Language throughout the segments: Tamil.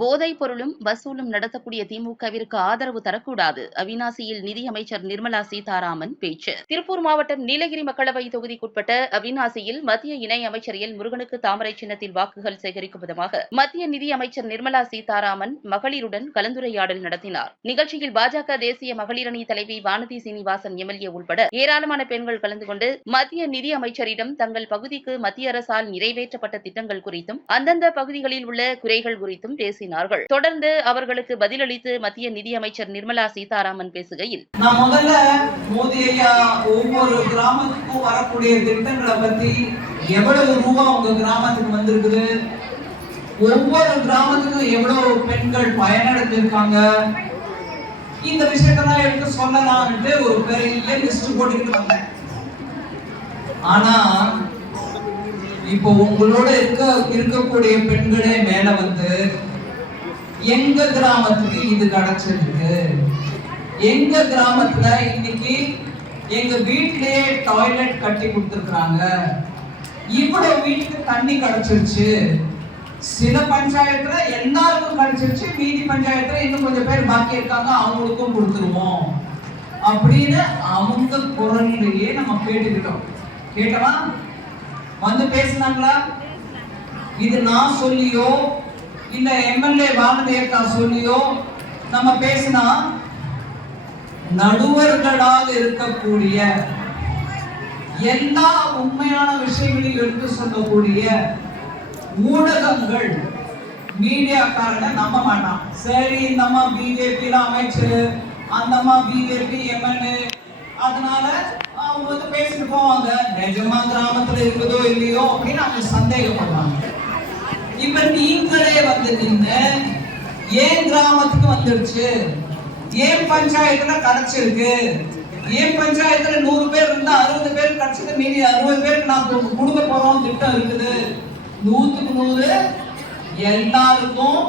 போதைப் பொருளும் வசூலும் நடத்தக்கூடிய திமுகவிற்கு ஆதரவு தரக்கூடாது. அவினாசியில் நிதியமைச்சர் நிர்மலா சீதாராமன் பேச்சு. திருப்பூர் மாவட்டம் நீலகிரி மக்களவை தொகுதிக்குட்பட்ட அவினாசியில் மத்திய இணை அமைச்சர் எல். முருகனுக்கு தாமரை சின்னத்தில் வாக்குகள் சேகரிக்கும் விதமாக மத்திய நிதியமைச்சர் நிர்மலா சீதாராமன் மகளிருடன் கலந்துரையாடல் நடத்தினார். நிகழ்ச்சியில் பாஜக தேசிய மகளிரணி தலைவி வானதி சீனிவாசன் எம்எல்ஏ உள்பட ஏராளமான பெண்கள் கலந்து கொண்டு மத்திய நிதி அமைச்சரிடம் தங்கள் பகுதிக்கு மத்திய அரசால் நிறைவேற்றப்பட்ட திட்டங்கள் குறித்தும் அந்தந்த பகுதிகளில் உள்ள குறைகள் குறித்தும் பேசினார்கள். தொடர்ந்து அவர்களுக்கு பதிலளித்து மத்திய நிதியமைச்சர் நிர்மலா சீதாராமன் பேசுகையில் நான் முதல்ல மோதி ஐயா ஒவ்வொரு கிராமத்துக்கும் வரக்கூடிய திட்டங்களை பத்தி எவ்வளவு ரூபா உங்க கிராமத்துக்கு வந்திருக்குது? ஒவ்வொரு கிராமத்துக்கும் எவ்வளவு பெண்கள் பயனடைஞ்சிருக்காங்க? இந்த விஷயத்தெல்லாம் எடுத்து சொல்லலாம்ட்டு ஒரு பெரிய லிஸ்ட் போட்டுக்கிட்டு வந்தேன். ஆனா இப்போ உங்களோட இருக்க இருக்கக்கூடிய பெண்களே மேல வந்து எங்க கிராமத்துக்கு இது கிடைச்சிருக்கு எங்க கிராமத்துல இன்னைக்கு எங்க வீட்டிலேயே டாய்லெட் கட்டி கொடுத்துருக்குறாங்க. இவ்வளவு வீட்டுக்கு தண்ணி கிடைச்சிருச்சு. சில பஞ்சாயத்துல எல்லாருக்கும் கிடைச்சிருச்சு. மீதி பஞ்சாயத்துல இன்னும் கொஞ்சம் பேர் பாக்கி இருக்காங்க. அவங்களுக்கும் கொடுத்துருவோம். அப்படின்னு அவங்க குரல்லையே நம்ம கேட்டுக்கிட்டோம். கேட்டவா? வந்து பேசுனாங்களா? இது நான் சொல்லியோ இந்த எம்எல்ஏ வானதி அக்கா சொல்லியோ நம்ம பேசினா நடுவர்களாக இருக்கக்கூடிய எல்லா உண்மையான விஷயங்களையும் எடுத்து சொல்லக்கூடிய ஊடகங்கள் மீடியாக்காரனை நம்ப மாட்டான். சரி இந்த அம்மா அமைச்சர் அந்தமா பிஜேபி எம்எல்ஏ அதனால அவங்க வந்து பேசிட்டு போவாங்க. நிஜமா கிராமத்துல இருக்குதோ இல்லையோ அப்படின்னு அவங்க சந்தேகப்படுறாங்க இப்ப நீங்களே வந்து நின்று ஏன் கிராமத்துக்கு வந்துருச்சு ஏன் பஞ்சாயத்துல கிடைச்சிருக்கு ஏன் பஞ்சாயத்துல நூறு பேர் இருந்தா அறுபது பேர் கிடைச்சது மீதி அறுபது பேருக்கு நான் கொடுக்க போறோம் திட்டம் இருக்குது. நூத்துக்கு நூறு எல்லாருக்கும்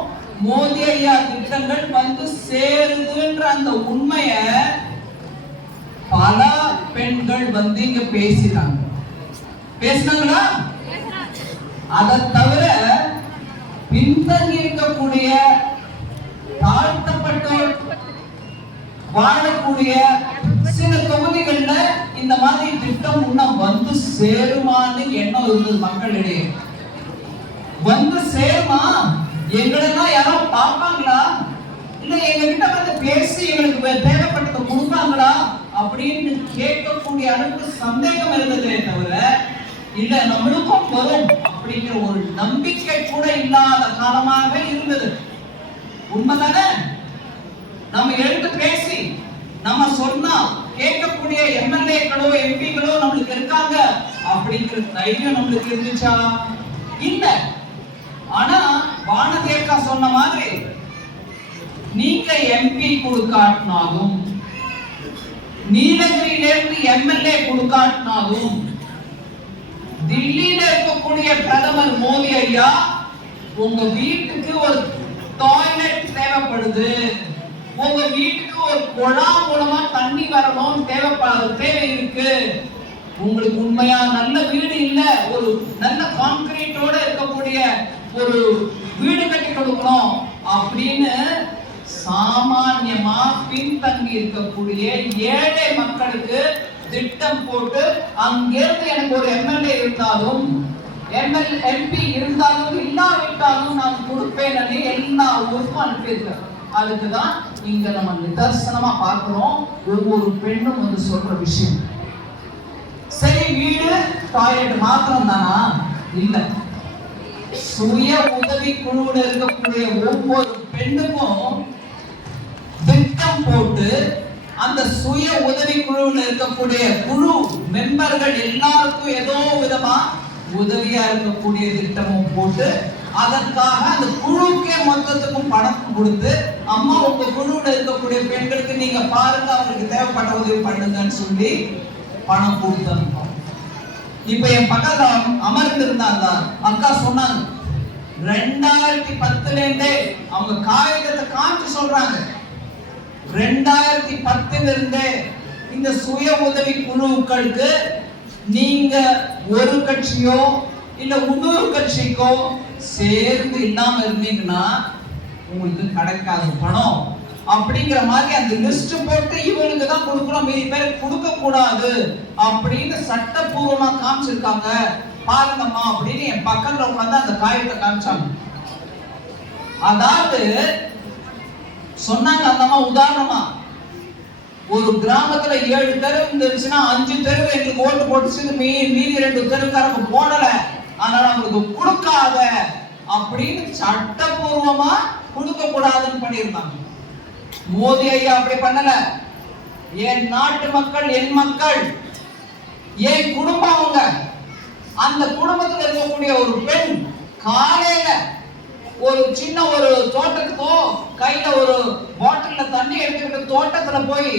மோடி ஐயா திட்டங்கள் வந்து சேருதுன்ற அந்த உண்மைய பல பெண்கள் வந்து இங்க பேசினாங்க பேசினாங்களா? அதை தவிர பின்தங்கி இருக்கக்கூடிய தாழ்த்தப்பட்டோர் வாழக்கூடிய சில தொகுதிகள்ல இந்த மாதிரி திட்டம் இன்னும் வந்து சேருமான்னு எண்ணம் இருந்தது மக்களிடையே. வந்து சேருமா? எங்களெல்லாம் யாரோ பார்ப்பாங்களா? இல்ல எங்க கிட்ட வந்து பேசி எங்களுக்கு தேவைப்பட்டதை கொடுப்பாங்களா? அப்படின்னு கேட்கக்கூடிய அளவுக்கு சந்தேகம் இருந்ததே தவிர இல்ல நம்மளுக்கும் வரும் அப்படிங்கிற ஒரு நம்பிக்கை கூட இல்லாத காலமாக இருந்தது. உண்மைதானே? நம்ம எடுத்து பேசி நம்ம சொன்னா கேட்கக்கூடிய எம்எல்ஏக்களோ எம்பிக்களோ நம்மளுக்கு இருக்காங்க அப்படிங்கிற தைரியம் நம்மளுக்கு இருந்துச்சா? இல்ல. ஆனா வானதி அக்கா சொன்ன மாதிரி நீங்க எம்பி கொடுக்காட்டினாலும் நீலகிரியிலிருந்து எம்எல்ஏ கொடுக்காட்டினாலும் தில்லியில இருக்கக்கூடிய பிரதமர் மோடி ஐயா உங்க வீட்டுக்கு ஒரு டாய்லெட் தேவைப்படுது. உங்க வீட்டுக்கு ஒரு குழா மூலமா தண்ணி வரணும் தேவைப்படாத தேவை இருக்கு. உங்களுக்கு உண்மையா நல்ல வீடு இல்ல ஒரு நல்ல கான்கிரீட்டோட இருக்கக்கூடிய ஒரு வீடு கட்டி கொடுக்கணும் அப்படின்னு சாமான்யமா பின்தங்கி இருக்கக்கூடிய ஏழை மக்களுக்கு திட்டம் போட்டு அங்கிருந்து எனக்கு ஒரு எம்எல்ஏ இருந்தாலும் எம்எல் எம்பி இருந்தாலும் இல்லாவிட்டாலும் நான் கொடுப்பேன் எல்லா ஊருக்கும் அனுப்பியிருக்கேன் அதுக்கு தான் இங்க நம்ம நிதர்சனமா பார்க்கிறோம். ஒவ்வொரு பெண்ணும் வந்து சொல்ற விஷயம். சரி வீடு டாய்லெட் மாத்திரம் தானா இல்ல. சுய உதவி குழுவில் இருக்கக்கூடிய ஒவ்வொரு பெண்ணுக்கும் திட்டம் போட்டு அந்த சுய உதவி குழுவில் இருக்கக்கூடிய குழு மெம்பர்கள் எல்லாருக்கும் ஏதோ விதமா உதவியா இருக்கக்கூடிய திட்டமும் போட்டு அதற்காக அந்த குழுக்கே மொத்தத்துக்கும் பணம் கொடுத்து அம்மா உங்க குழுவில் இருக்கக்கூடிய பெண்களுக்கு நீங்க பாருங்க அவங்களுக்கு தேவைப்பட்ட உதவி பண்ணுங்கன்னு சொல்லி பணம் கொடுத்து அனுப்போம் இப்ப என் பக்கத்துல அமர்ந்து இருந்தாங்க. அக்கா சொன்னாங்க ரெண்டாயிரத்தி பத்துல இருந்தே அவங்க காகிதத்தை காமிச்சு சொல்றாங்க. ரெண்டாயிரத்தி பத்துல இருந்தே இந்த சுய உதவி குழுக்களுக்கு நீங்க ஒரு கட்சியோ இல்ல இன்னொரு கட்சிக்கோ சேர்ந்து இல்லாம இருந்தீங்கன்னா உங்களுக்கு கிடைக்காது பணம் அப்படிங்கிற மாதிரி அந்த லிஸ்ட் போட்டு இவனுக்கு தான் கொடுக்கணும் மீதி பேர் கொடுக்க கூடாது அப்படின்னு சட்டப்பூர்வமா காமிச்சிருக்காங்க. பாருங்கம்மா அப்படின்னு என் பக்கத்துல உட்காந்து அந்த காயத்தை காமிச்சாங்க. அதாவது சொன்னாங்க அந்த அம்மா உதாரணமா. ஒரு கிராமத்துல ஏழு தெரு இருந்துச்சுன்னா அஞ்சு தெரு எங்களுக்கு ஓட்டு போட்டுச்சு மீ மீதி ரெண்டு தெருக்காரங்க போடல. அதனால அவங்களுக்கு கொடுக்காத அப்படின்னு சட்டபூர்வமா கொடுக்க கூடாதுன்னு பண்ணியிருந்தாங்க. மோதி ஐயா அப்படி பண்ணல. என் நாட்டு மக்கள் என் மக்கள் என் குடும்பம் அவங்க. அந்த குடும்பத்தில் இருக்கக்கூடிய ஒரு பெண் காலையில ஒரு சின்ன ஒரு தோட்டத்துக்கோ கையில ஒரு பாட்டில்ல தண்ணி எடுத்துக்கிட்டு தோட்டத்துல போய்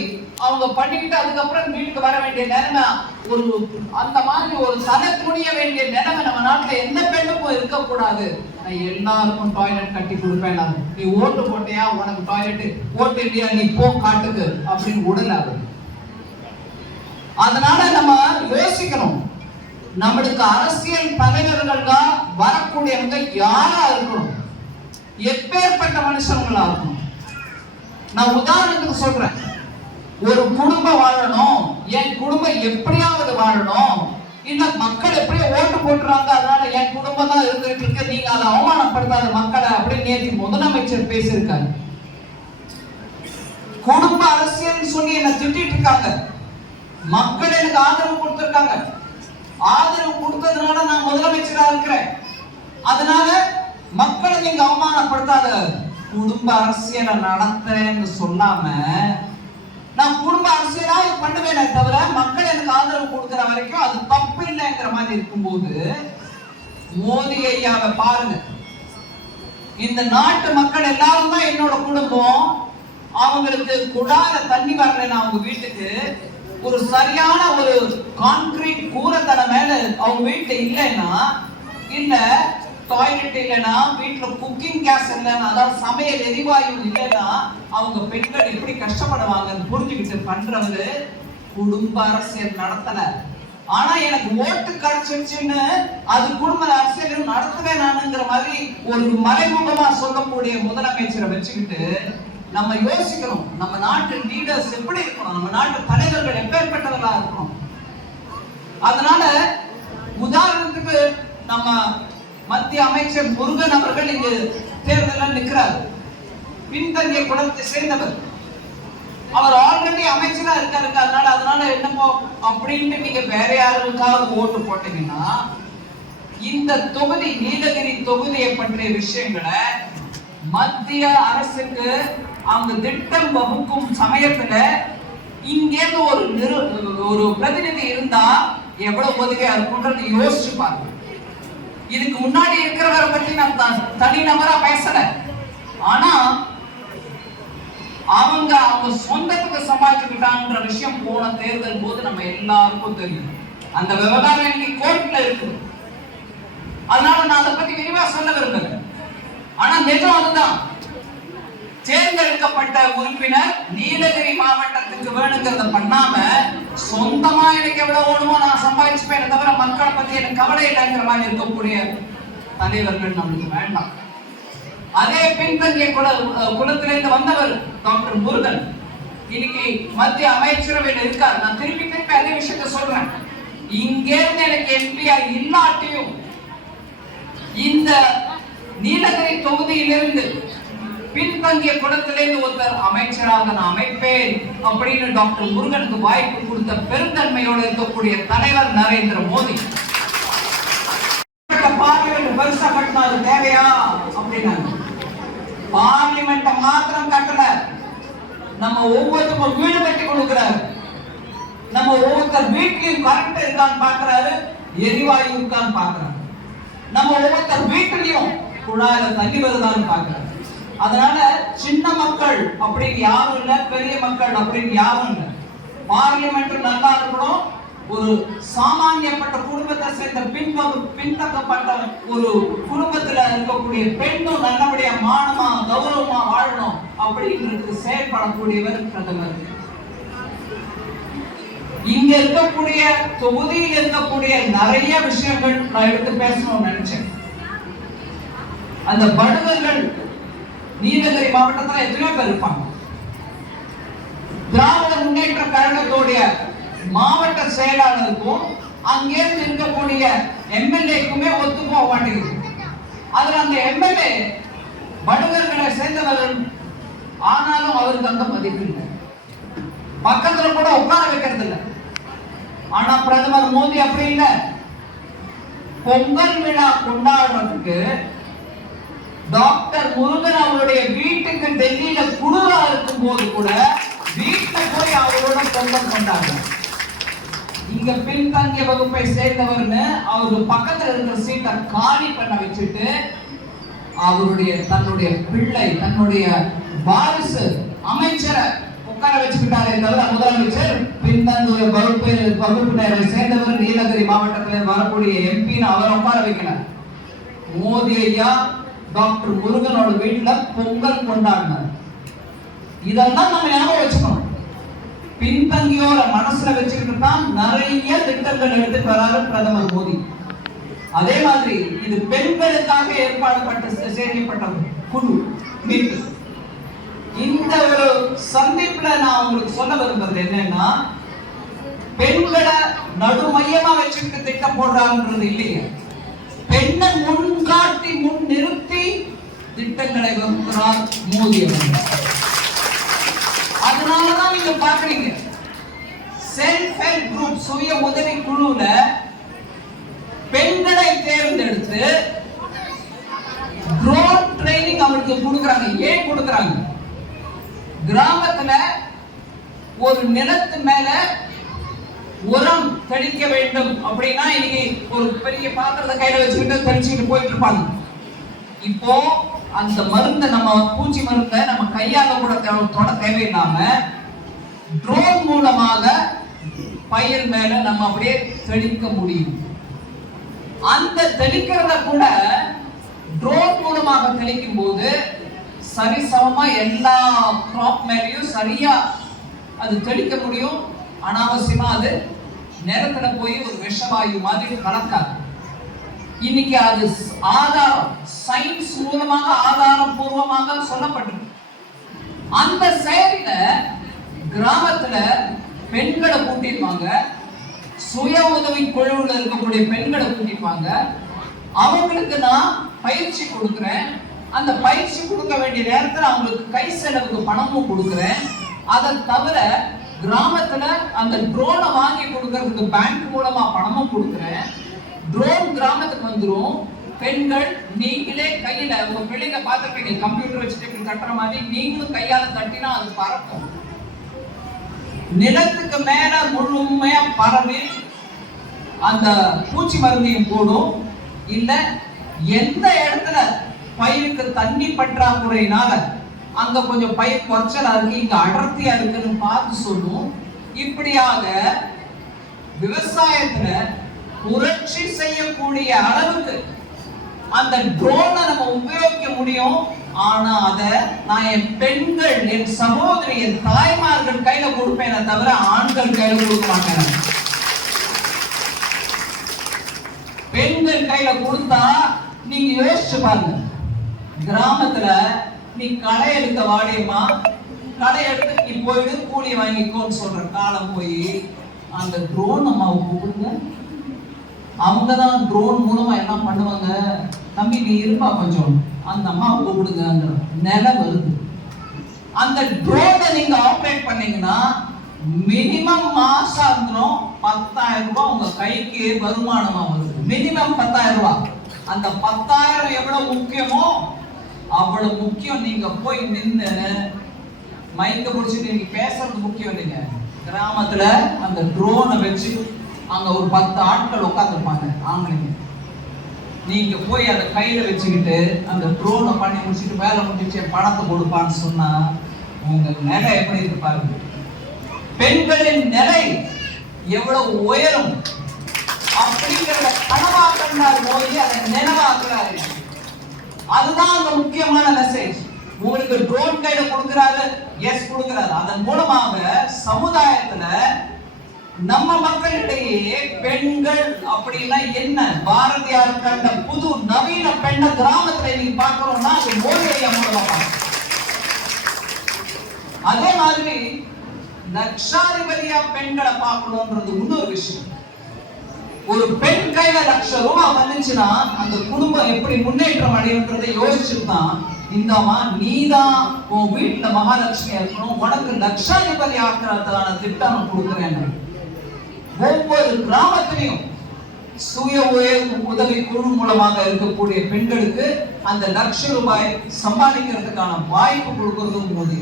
அவங்க பண்ணிக்கிட்டு அதுக்கப்புறம் வீட்டுக்கு வர வேண்டிய நிலைமை ஒரு அந்த மாதிரி ஒரு சதை துணிய வேண்டிய நிலைமை நம்ம நாட்டுல எந்த பெண்ணுக்கும் இருக்கக்கூடாது. நான் எல்லாருக்கும் டாய்லெட் கட்டி கொடுப்பேன் நான். நீ ஓட்டு போட்டியா? உனக்கு டாய்லெட் ஓட்டு இல்லையா? நீ போ காட்டுக்கு அப்படின்னு விடல அவர் அதனால நம்ம யோசிக்கணும். நம்மளுக்கு அரசியல் தலைவர்கள்னா வரக்கூடியவங்க யாரா இருக்கணும்? எப்பேற்பட்ட மனுஷங்களா நான் உதாரணத்துக்கு சொல்றேன். ஒரு குடும்பம் வாழணும். என் குடும்பம் எப்படியாவது வாழணும். இல்ல மக்கள் எப்படியோ ஓட்டு போட்டுறாங்க. அதனால என் குடும்பம் தான் இருந்துட்டு இருக்கு. நீங்க அதை அவமானப்படுத்தாத மக்களை அப்படின்னு நேற்று முதலமைச்சர் பேசியிருக்காரு. குடும்ப அரசியல் சொல்லி என்ன திட்டிட்டு இருக்காங்க. மக்கள் எனக்கு ஆதரவு கொடுத்திருக்காங்க. ஆதரவு கொடுத்ததுனால நான் முதலமைச்சரா இருக்கிறேன். அதனால மக்களை நீங்க அவமானப்படுத்தாத குடும்ப அரசியலை நடத்துறேன்னு சொல்லாம நான் குடும்ப அரசியலா இது பண்ணுவேனே தவிர மக்கள் எனக்கு ஆதரவு கொடுக்குற வரைக்கும் அது தப்பு இல்லைங்கிற மாதிரி இருக்கும்போது மோதி ஐயாவை பாருங்க. இந்த நாட்டு மக்கள் எல்லாரும் தான் என்னோட குடும்பம். அவங்களுக்கு குடால தண்ணி வரலைன்னா அவங்க வீட்டுக்கு ஒரு சரியான ஒரு கான்கிரீட் கூரை தலை மேல அவங்க வீட்டுல இல்லைன்னா இல்ல டாய்லெட் இல்லைன்னா வீட்டுல குக்கிங் கேஸ் இல்லைன்னா அதாவது சமையல் எரிவாயு இல்லைன்னா அவங்க பெண்கள் எப்படி கஷ்டப்படுவாங்கன்னு புரிஞ்சுக்கிட்டு பண்றவரு குடும்ப அரசியல் நடத்தல. ஆனா எனக்கு ஓட்டு கிடைச்சிருச்சுன்னு அது குடும்ப அரசியல் நடத்துவேன் நானுங்கிற மாதிரி ஒரு மறைமுகமா சொல்லக்கூடிய முதலமைச்சரை வச்சுக்கிட்டு நம்ம யோசிக்கிறோம். நம்ம நாட்டு லீடர்ஸ் எப்படி இருக்கணும்? நம்ம நாட்டு தலைவர்கள் எப்பேற்பட்டவர்களா இருக்கணும்? அதனால உதாரணத்துக்கு நம்ம மத்திய அமைச்சர் முருகன் அவர்கள் இங்கு தேர்தலில் நிற்கிறார். பின்தங்கிய குளத்தை சேர்ந்தவர். அவர் ஆல்ரெடி அமைச்சரா இருக்காரு அதனால அதனால என்னமோ அப்படின்ட்டு நீங்க வேற யாருக்காவது ஓட்டு போட்டீங்கன்னா இந்த தொகுதி நீலகிரி தொகுதியை பற்றிய விஷயங்களை மத்திய அரசுக்கு அவங்க திட்டம் வகுக்கும் சமயத்துல இங்கேருந்து ஒரு நிறு ஒரு பிரதிநிதி இருந்தா எவ்வளவு உதவியா இருக்கும்ன்றது யோசிச்சு பாருங்க. இதுக்கு முன்னாடி இருக்கிறவரை பத்தி நான் த- தனிநபரா பேசல. ஆனா அவங்க அவங்க சொந்தத்துக்கு சம்பாதிச்சுக்கிட்டான்ற விஷயம் போன தேர்தல் போது நம்ம எல்லாருக்கும் தெரியும். அந்த விவகாரம் இன்னைக்கு கோர்ட்ல இருக்கு. அதனால நான் அதை பத்தி விரிவா சொல்ல விரும்பல ஆனா நிஜம் அதுதான். தேர்ந்தெடுக்கப்பட்ட உறுப்பினர் நீலகிரி மாவட்டத்துக்கு வேணுங்கிறத பண்ணாம சொந்தமா எனக்கு எவ்வளவு ஓடுமோ நான் சம்பாதிச்சுப்பேன் தவிர மக்களை பத்தி எனக்கு கவலை இல்லைங்கிற மாதிரி இருக்கக்கூடிய தலைவர்கள் நம்மளுக்கு வேண்டாம். அதே பின்தங்கிய குல குலத்திலிருந்து வந்தவர் டாக்டர் முருகன். இன்னைக்கு மத்திய அமைச்சரவையில் இருக்கார். நான் திருப்பி திருப்பி அதே விஷயத்த சொல்றேன். இங்கேருந்து எனக்கு எம்பியா இல்லாட்டியும் இந்த நீலகிரி தொகுதியிலிருந்து பின்தங்கிய குலத்திலிருந்து ஒருத்தர் அமைச்சராக நான் அமைப்பேன் அப்படின்னு டாக்டர் முருகனுக்கு வாய்ப்பு கொடுத்த பெருந்தன்மையோடு இருக்கக்கூடிய தலைவர் நரேந்திர மோடி. பார்லிமெண்ட் பெருசா கட்டினா அது தேவையா? அப்படின்னாங்க. பார்லிமெண்ட்டை மாத்திரம் கட்டல. நம்ம ஒவ்வொருத்தரும் வீடு கட்டி கொடுக்கிறாரு. நம்ம ஒவ்வொருத்தர் வீட்லயும் கரண்ட் இருக்கான்னு பாக்குறாரு எரிவாயு இருக்கான்னு பாக்குறாரு. நம்ம ஒவ்வொருத்தர் வீட்டுலயும் குழாயில தண்ணி வருதான்னு பாக்குறாரு. அதனால சின்ன மக்கள் அப்படின்னு யாரும் இல்ல பெரிய மக்கள் அப்படின்னு யாரும் இல்ல. பார்லிமெண்ட் நல்லா இருக்கணும். ஒரு சாமானியப்பட்ட குடும்பத்தை சேர்ந்த பின்பகு பின்தக்கப்பட்ட ஒரு குடும்பத்துல இருக்கக்கூடிய பெண்ணும் நல்லபடியா மானமா கௌரவமா வாழணும் அப்படின்றது செயல்படக்கூடியவர் பிரதமர். இங்க இருக்கக்கூடிய தொகுதியில் இருக்கக்கூடிய நிறைய விஷயங்கள் நான் எடுத்து பேசணும்னு நினைச்சேன். அந்த படுகர்கள் நீலகிரி மாவட்டத்துல எத்தனையோ பேர் இருப்பாங்க. திராவிட முன்னேற்ற கழகத்துடைய மாவட்ட செயலாளருக்கும் அங்கேருந்து இருக்கக்கூடிய எம்எல்ஏக்குமே ஒத்து போக மாட்டேங்குது. அதுல அந்த எம்எல்ஏ வடுகர்களை சேர்ந்தவர் ஆனாலும் அவருக்கு அந்த மதிப்பு இல்லை. பக்கத்துல கூட உட்கார வைக்கிறது இல்லை. ஆனா பிரதமர் மோடி அப்படி இல்லை. பொங்கல் விழா கொண்டாடுறதுக்கு டாக்டர் முருகன் அவருடைய வீட்டுக்கு டெல்லியில குளிரா இருக்கும் போது கூட வீட்டுல போய் அவரோட சொந்தம் கொண்டாங்க இங்க பின்தங்கிய வகுப்பை சேர்ந்தவர்னு அவரு பக்கத்துல இருக்கிற சீட்டை காலி பண்ண வச்சுட்டு அவருடைய தன்னுடைய பிள்ளை தன்னுடைய வாரிசு அமைச்சரை உட்கார வச்சுக்கிட்டாரே தவிர முதலமைச்சர் பின்தங்கிய வகுப்பு வகுப்பினரை சேர்ந்தவர் நீலகிரி மாவட்டத்தில் வரக்கூடிய எம்பின்னு அவர் உட்கார வைக்கிறார். மோதி ஐயா டாக்டர் முருகனோட வீட்டில் பொங்கல் கொண்டாடினார். இதெல்லாம் நம்ம ஞாபகம் வச்சுக்கணும். பின்தங்கியோர மனசுல வச்சுக்கிட்டு தான் நிறைய திட்டங்கள் எடுத்து வராரு பிரதமர் மோடி. அதே மாதிரி இது பெண்களுக்காக ஏற்பாடு பட்ட செய்யப்பட்ட குழு மீட்டு இந்த ஒரு சந்திப்புல நான் உங்களுக்கு சொல்ல விரும்புறது என்னன்னா பெண்களை நடுமையமா வச்சுக்கிட்டு திட்டம் போடுறாங்கன்றது இல்லையே. பெண்ணை முன்காட்டி முன் நிறுத்தி திட்டங்களை வகுக்கிறார் மோடி அவர்கள். அதனாலதான் நீங்க பாக்குறீங்க செல்ஃப் ஹெல்ப் குரூப் சுய உதவி குழுல பெண்களை தேர்ந்தெடுத்து ட்ரோன் ட்ரைனிங் அவருக்கு கொடுக்குறாங்க. ஏன் கொடுக்குறாங்க? கிராமத்துல ஒரு நிலத்து மேல உரம் தெளிக்க வேண்டும் அப்படின்னா இன்னைக்கு ஒரு பெரிய பாத்திரத்தை கையில வச்சுக்கிட்டு தெளிச்சுக்கிட்டு போயிட்டு இருப்பாங்க. இப்போ அந்த மருந்தை நம்ம பூச்சி மருந்தை நம்ம கையால கூட தேவை- தொட தேவையில்லாம ட்ரோன் மூலமாக பயிர் மேல நம்ம அப்படியே தெளிக்க முடியும். அந்த தெளிக்கிறத கூட ட்ரோன் மூலமாக தெளிக்கும் போது சரிசமமா எல்லா கிராப் மேலேயும் சரியா அது தெளிக்க முடியும். அனாவசியமா அது நேரத்துல போய் ஒரு விஷவாயு மாதிரி கலக்காது. இன்னைக்கு அது ஆதாரம் சயின்ஸ் மூலமாக ஆதாரபூர்வமாக சொல்லப்பட்டிருக்கு. அந்த செயலில கிராமத்துல பெண்களை கூட்டிடுவாங்க சுய உதவி குழுவில் இருக்கக்கூடிய பெண்களை கூட்டிடுவாங்க அவங்களுக்கு நான் பயிற்சி கொடுக்குறேன். அந்த பயிற்சி கொடுக்க வேண்டிய நேரத்தில் அவங்களுக்கு கை செலவுக்கு பணமும் கொடுக்குறேன். அதை தவிர கிராமத்துல அந்த ட்ரோனை வாங்கி கொடுக்கறதுக்கு பேங்க் மூலமா பணமும் கொடுக்குறேன். ட்ரோன் கிராமத்துக்கு வந்துடும் பெண்கள் நீங்களே கையில உங்க பிள்ளைங்க பார்த்துருப்பீங்க கம்ப்யூட்டர் வச்சுட்டு இப்படி தட்டுற மாதிரி நீங்களும் கையால தட்டினா அது பறக்கும். நிலத்துக்கு மேல முழுமையா பரவி அந்த பூச்சி மருந்தையும் போடும். இல்ல எந்த இடத்துல பயிருக்கு தண்ணி பற்றாக்குறையினால அங்க கொஞ்சம் பயிர் குறைச்சலா இருக்கு இங்க அடர்த்தியா இருக்குன்னு பார்த்து சொல்லும். இப்படியாக விவசாயத்துல புரட்சி செய்யக்கூடிய அளவுக்கு அந்த ட்ரோனை நம்ம உபயோகிக்க முடியும். ஆனா அத நான் என் பெண்கள் என் சகோதரி என் தாய்மார்கள் கையில கொடுப்பேனே தவிர ஆண்கள் கையில கொடுக்க மாட்டேன் பெண்கள் கையில கொடுத்தா நீங்க யோசிச்சு பாருங்க. கிராமத்துல நீ களை எடுக்க வாடியம்மா. களை எடுத்து நீ போயிடு கூலி வாங்கிக்கோன்னு சொல்ற காலம் போய் அந்த ட்ரோன் அம்மாவுக்கு கொடுங்க அவங்க தான் ட்ரோன் மூலமா என்ன பண்ணுவாங்க. தம்பி நீ இருப்பா கொஞ்சம். அந்த அம்மாவை கூப்பிடுங்க அந்த நிலை வருது. அந்த ட்ரோனை நீங்க ஆப்ரேட் பண்ணீங்கன்னா மினிமம் மாசாந்திரம் பத்தாயிரம் ரூபாய் உங்க கைக்கு வருமானமா வருது. மினிமம் பத்தாயிரம் ரூபாய். அந்த பத்தாயிரம் எவ்வளவு முக்கியமோ அவ்வளவு முக்கியம் நீங்க போய் நின்னு மைக்க பிடிச்சிட்டு நீங்க பேசுறது முக்கியம் இல்லைங்க. கிராமத்துல அந்த ட்ரோனை வச்சு அங்க ஒரு பத்து ஆட்கள் உட்காந்துருப்பாங்க ஆம்பளைங்க. நீங்க போய் அதை கையில வச்சுக்கிட்டு அந்த ட்ரோனை பண்ணி முடிச்சுட்டு வேலை முடிச்சு பணத்தை கொடுப்பான்னு சொன்னா உங்க நிலை எப்படி இருக்கு பாருங்க. பெண்களின் நிலை எவ்வளவு உயரும் அப்படிங்கிறத கனவா போய் மோடி அதை நினைவாக்குறாரு. அதுதான் அந்த முக்கியமான மெசேஜ் உங்களுக்கு ட்ரோன் கைட கொடுக்கிறாரு எஸ் கொடுக்கிறாரு. அதன் மூலமாக சமுதாயத்துல நம்ம மக்களிடையே பெண்கள் அப்படின்னா என்ன? பாரதியார் கண்ட புது நவீன பெண்ணை கிராமத்துல நீங்க பாக்குறோம்னா அது மோடி மூலமா அதே மாதிரி லட்சாதிபதியா பெண்களை பார்க்கணும்ன்றது இன்னொரு விஷயம். ஒரு பெண் கையில லட்ச ரூபாய் வந்துச்சுன்னா அந்த குடும்பம் எப்படி முன்னேற்றம் அடையுன்றதை யோசிச்சுதான் இந்தம்மா நீதான் உன் வீட்டுல மகாலட்சுமி இருக்கணும் உனக்கு லட்சாதிபதி ஆக்குறதுக்கான திட்டம் கொடுக்குறேன் ஒவ்வொரு கிராமத்திலையும் சுய உதவி குழு மூலமாக இருக்கக்கூடிய பெண்களுக்கு அந்த லட்ச ரூபாய் சம்பாதிக்கிறதுக்கான வாய்ப்பு கொடுக்கறதும் மோதி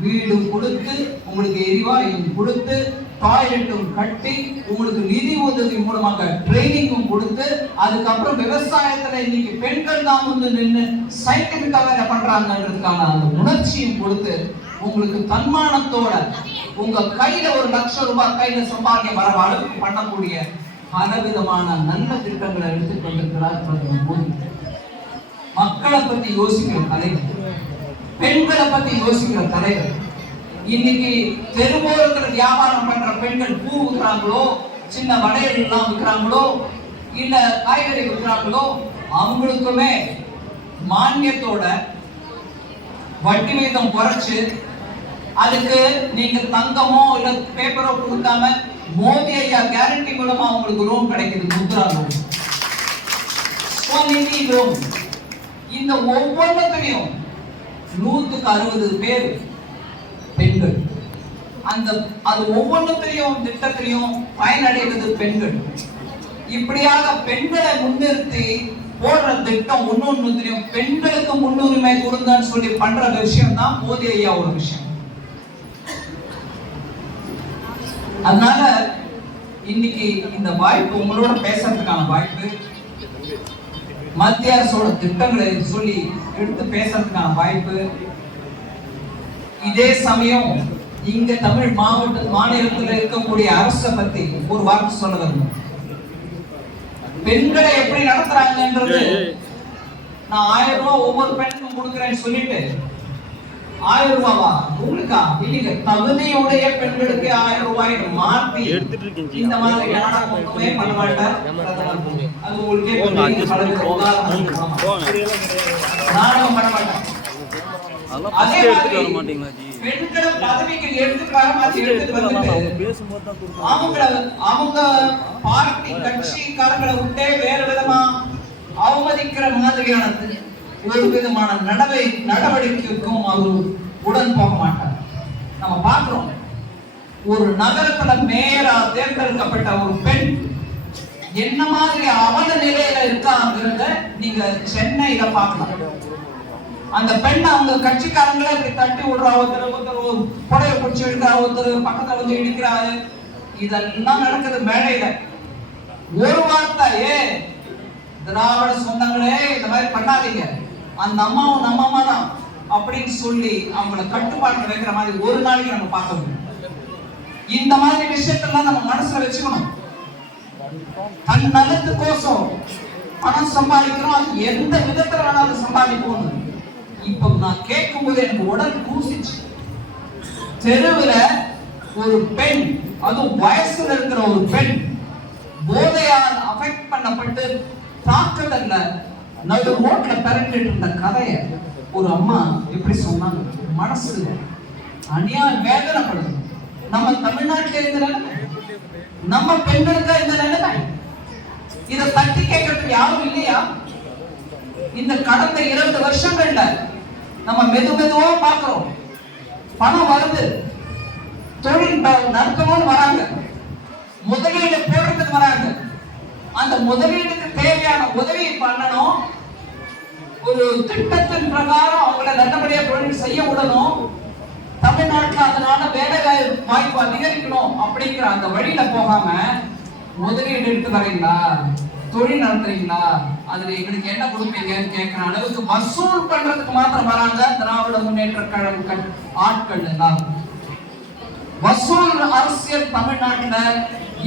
வீடு கொடுத்து உங்களுக்கு எரிவாயும் கொடுத்து டாய்லெட்டும் கட்டி உங்களுக்கு நிதி உதவி மூலமாக ட்ரைனிங்கும் கொடுத்து அதுக்கப்புறம் விவசாயத்துல இன்னைக்கு பெண்கள் தான் வந்து நின்று சயின்டிபிக்கா என்ன பண்றாங்கன்றதுக்கான அந்த உணர்ச்சியும் கொடுத்து உங்களுக்கு தன்மானத்தோட உங்க கையில ஒரு லட்சம் ரூபாய் கையில சம்பாதிக்க வர அளவுக்கு பண்ணக்கூடிய பலவிதமான நல்ல திட்டங்களை எடுத்துக் கொண்டிருக்கிறார் பிரதமர் மோடி. மக்களை பத்தி யோசிக்கிற தலைவர் பெண்களை பத்தி யோசிக்கிற தலைவர் இன்னைக்கு தெருவோரத்துல வியாபாரம் பண்ற பெண்கள் பூ விற்கிறாங்களோ சின்ன வளையல் எல்லாம் விற்கிறாங்களோ இல்ல காய்கறி விற்கிறாங்களோ அவங்களுக்குமே மானியத்தோட வட்டி வீதம் குறைச்சு அதுக்கு நீங்க தங்கமோ இல்ல பேப்பரோ கொடுக்காம மோதி ஐயா கேரண்டி மூலமா அவங்களுக்கு லோன் கிடைக்குது முத்ரா லோன் ஸ்வநிதி லோன் இந்த ஒவ்வொன்றத்தையும் நூத்துக்கு அறுபது பேர் பெண்கள். அந்த அது ஒவ்வொன்றத்திலையும் திட்டத்திலையும் பயனடைவது பெண்கள். இப்படியாக பெண்களை முன்னிறுத்தி போடுற திட்டம் ஒன்னொன்னுத்திலையும் பெண்களுக்கு முன்னுரிமை கொடுங்கன்னு சொல்லி பண்ற விஷயம் தான் ஐயா ஒரு விஷயம். அதனால இன்னைக்கு இந்த வாய்ப்பு உங்களோட பேசுறதுக்கான வாய்ப்பு மத்திய அரசோட திட்டங்களை சொல்லி எடுத்து பேசுறதுக்கான வாய்ப்பு இதே சமயம் இங்க தமிழ் மாவட்ட மாநிலத்தில் இருக்கக்கூடிய அரசை பத்தி ஒரு வார்த்தை சொல்ல விரும்புறேன் பெண்களை எப்படி நடத்துறாங்கன்றது நான் ஆயிரம் ரூபாய் ஒவ்வொரு பெண்ணுக்கும் கொடுக்குறேன்னு சொல்லிட்டு ஆயிரம் ரூபாவா? உங்களுக்கா? இல்லைங்க. தகுதியுடைய பெண்களுக்கு ஆயிரம் ரூபாய் மாத்தி. இந்த மாதிரி ஒண்ணுமே பண்ண மாட்டார். அது உங்களுக்கே. நாடகம் பண்ண மாட்டார் அதெல்லாம் அதே ஃபர்ஸ்ட் எடுத்துட்டு வர மாதிரி மாட்டீங்களா ஜி? பெண்களை பதவிக்கு எடுத்துட்டு வர மாதிரி ஃபர்ஸ்ட் எடுத்துட்டு எடுத்துட்டு வரலாம். அவங்க வந்துட்டு பேசும்போது தான் கொடுக்கணும் அவங்கள அவங்க பார்ட்டி கட்சிக்காரங்களை விட்டே வேற விதமா அவமதிக்கிற மாதிரியான ஒரு விதமான நடவை நடவடிக்கைக்கும் அவர் உடன் போக மாட்டார் நம்ம பார்க்கிறோம். ஒரு நகரத்துல மேயரா தேர்ந்தெடுக்கப்பட்ட ஒரு பெண் என்ன மாதிரி அவல நிலையில இருக்காங்கிறத நீங்க சென்னையில பார்க்கலாம். அந்த பெண் அவங்க கட்சிக்காரங்களே இப்படி தட்டி விடுறா ஒருத்தர் ஒருத்தர் புடைய பிடிச்சி எடுக்கிறா ஒருத்தர் பக்கத்துல வந்து இடிக்கிறாரு. இதெல்லாம் நடக்குது மேடையில. ஒரு வார்த்தை ஏ திராவிட சொந்தங்களே இந்த மாதிரி பண்ணாதீங்க. அந்த அம்மாவும் நம்ம அம்மா தான் அப்படின்னு சொல்லி அவங்கள கட்டுப்பாட்டு வைக்கிற மாதிரி ஒரு நாளைக்கு நம்ம பார்க்க முடியும். இந்த மாதிரி விஷயத்தெல்லாம் நம்ம மனசுல வச்சுக்கணும். தன் நலத்துக்கோசம் பணம் சம்பாதிக்கிறோம். அது எந்த விதத்துல வேணாலும் சம்பாதிப்போம் இப்போ நான் கேட்கும்போது எனக்கு உடல் கூசிச்சு. தெருவுல ஒரு பெண் அதுவும் வயசுல இருக்கிற ஒரு பெண் போதையால் அஃபெக்ட் பண்ணப்பட்டு தாக்குதல்ல நடு ரோட்ல பிறந்துட்டு இருந்த கதையை ஒரு அம்மா எப்படி சொன்னாங்க? மனசு அநியாயம் வேதனைப்படுது. நம்ம தமிழ்நாட்டில இந்த நிலைமை? நம்ம பெண்களுக்கு இந்த நிலைமை? இதை தட்டி கேட்கறதுக்கு யாரும் இல்லையா? இந்த கடந்த இரண்டு வருஷங்கள்ல நம்ம மெது மெதுவா பார்க்கிறோம். பணம் வருது. தொழில் நடத்தணும்னு வராங்க. முதலீடு போடுறதுக்கு வராங்க. அந்த முதலீடுக்கு தேவையான உதவி பண்ணணும். ஒரு திட்டத்தின் பிரகாரம் அவங்கள நல்லபடியாக தொழில் செய்ய விடணும். தமிழ்நாட்டில் அதனால வேலை வாய்ப்பு அதிகரிக்கணும் அப்படிங்கிற அந்த வழியில போகாம முதலீடு எடுத்து வரீங்களா? தொழில் நடத்துறீங்களா அதுல எங்களுக்கு என்ன கொடுப்பீங்கன்னு கேட்கிற அளவுக்கு வசூல் பண்றதுக்கு மாத்திரம் வராங்க. திராவிட முன்னேற்ற கழக ஆட்கள் எல்லாம் வசூல் அரசியல் தமிழ்நாட்டுல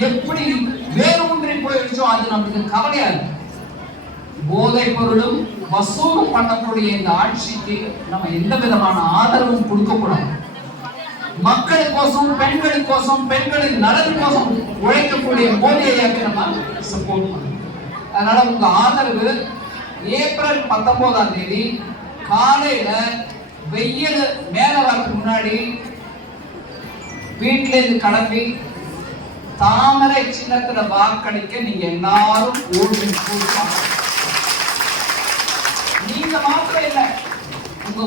எப்படி வேரூன்றி போயிடுச்சோ அது நமக்கு கவலையா இருக்கு. போதைப் பொருளும் வசூல் பண்ணக்கூடிய இந்த ஆட்சிக்கு நம்ம எந்த விதமான ஆதரவும் கொடுக்க கூடாது மக்களுக்கோசம் பெண்களுக்கோசம் பெண்களின் நலனுக்கோசம் உழைக்கக்கூடிய மோடி நம்ம சப்போர்ட் பண்ணணும். அதனால உங்க ஆதரவு ஏப்ரல் பத்தொன்பதாம் தேதி காலையில வெயில் மேல வரதுக்கு முன்னாடி வீட்டுல இருந்து கிளம்பி தாமரை சின்னத்துல வாக்களிக்க நீங்க எல்லாரும் ஓடி நீங்க மாத்திரம் இல்லை உங்க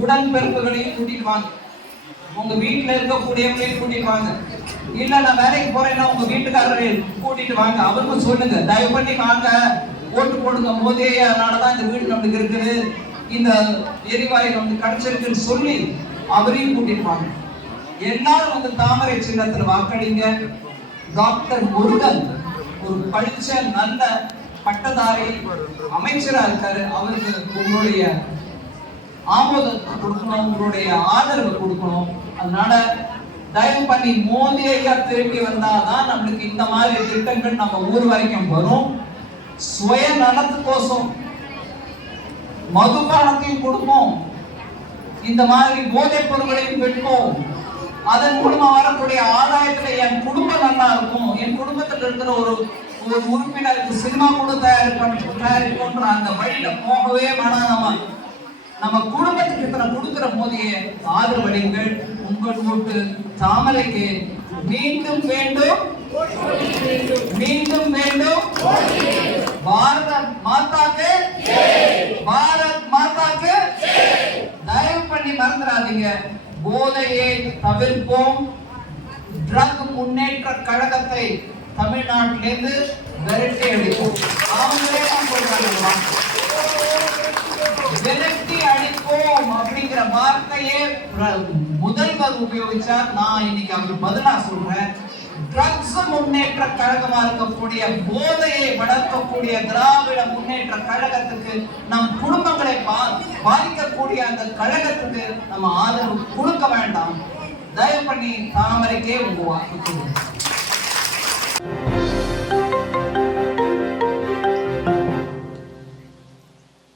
உடன்பிறப்புகளையும் கூட்டிட்டு வாங்க. உங்க வீட்டுல இருக்கக்கூடியவங்களையும் கூட்டிட்டு வாங்க. இல்ல நான் வேலைக்கு போறேன்னா உங்க வீட்டுக்காரரை கூட்டிட்டு வாங்க. அவருக்கும் சொல்லுங்க. தயவு பண்ணி வாங்க. ஓட்டு போடுங்க. போதே அதனாலதான் இந்த வீடு நம்மளுக்கு இருக்குது. இந்த எரிவாயு நமக்கு கிடைச்சிருக்குன்னு சொல்லி அவரையும் கூட்டிட்டு வாங்க. எல்லாரும் வந்து தாமரை சின்னத்துல வாக்களிங்க. டாக்டர் முருகன் ஒரு படிச்ச நல்ல பட்டதாரி அமைச்சரா இருக்காரு. அவருக்கு உங்களுடைய ஆமோதத்தை கொடுக்கணும் உங்களுடைய ஆதரவு கொடுக்கணும். அதனால தயவு பண்ணி மோதி ஐயா திரும்பி வந்தாதான் நம்மளுக்கு இந்த மாதிரி திட்டங்கள் நம்ம ஊர் வரைக்கும் வரும். சுய நலத்துக்கோசம் மதுபானத்தையும் கொடுப்போம். இந்த மாதிரி போதைப் பொருட்களையும் விற்போம். அதன் மூலமா வரக்கூடிய ஆதாயத்துல என் குடும்பம் நல்லா இருக்கும். என் குடும்பத்துல இருக்கிற ஒரு ஒரு உறுப்பினருக்கு சினிமா கூட தயாரிப்பு தயாரிப்போன்ற அந்த வழியில போகவே வேணாம் நம்ம. நம்ம குடும்பத்துக்கு இத்தனை கொடுக்கிற போதிய ஆதரவளிங்கள் உங்கள் கூட்டு தாமரைக்கு மீண்டும் வேண்டும். மீண்டும் வேண்டும். பாரத மாதாக்கு பாரத் மாதாக்கு தயவு பண்ணி மறந்துடாதீங்க. போதையை தவிர்ப்போம். ட்ரக் முன்னேற்ற கழகத்தை தமிழ்நாட்டிலிருந்து விரட்டி அடிப்போம். அவங்களே தான் சொல்றாங்க விரட்டி அடிப்போம் அப்படிங்கிற வார்த்தையே முதல்வர் உபயோகிச்சார் நான் இன்னைக்கு அவருக்கு பதிலா சொல்றேன். ட்ரக்ஸ் முன்னேற்ற கழகமா இருக்கக்கூடிய போதையை வளர்க்கக்கூடிய திராவிட முன்னேற்ற கழகத்துக்கு நம் குடும்பங்களை பா- பாதிக்கக்கூடிய அந்த கழகத்துக்கு நம்ம ஆதரவு கொடுக்க வேண்டாம். தயவு பண்ணி தாமரைக்கே உங்க வாக்கு கொடுங்க.